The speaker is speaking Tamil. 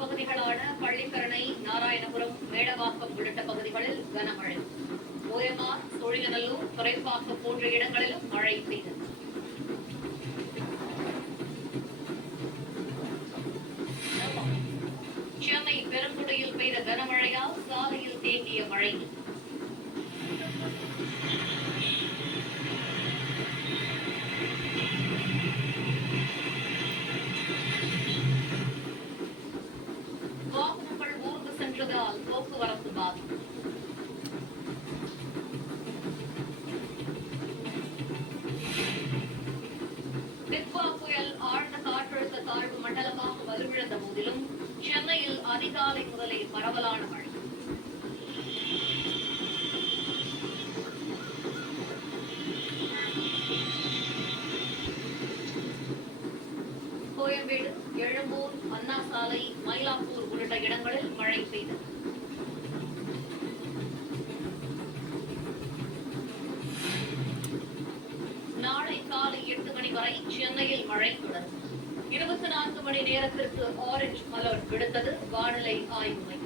பகுதிகளான பள்ளிக்கரணை, நாராயணபுரம், மேடவாக்கம் உள்ளிட்ட பகுதிகளில் கனமழை. ஓயமார், சோழிங்கநல்லூர், துறைப்பாக்கம் போன்ற இடங்களிலும் மழை பெய்தது. சென்னை பெருங்குடியில் பெய்த கனமழையால் சாலையில் தேங்கிய மழை. வாகனங்கள் ஊர்ந்து சென்றதால் போக்குவரத்து பாதிப்பு. டிட்வா புயல் ஆழ்ந்த காற்றழுத்த தாழ்வு மண்டலமாக வலுவிழந்த போதிலும் சென்னையில் அதிகாலை முதலே பரவலான மழை. கோயம்பேடு, எழும்பூர், அண்ணா சாலை, மயிலாப்பூர் உள்ளிட்ட இடங்களில் மழை பெய்தது. நாளை காலை 8 மணி வரை சென்னையில் மழை தொடரும். 24 மணி நேரத்திற்கு ஆரஞ்ச் அலர்ட் விடுத்தது வானிலை ஆய்வு மையம்.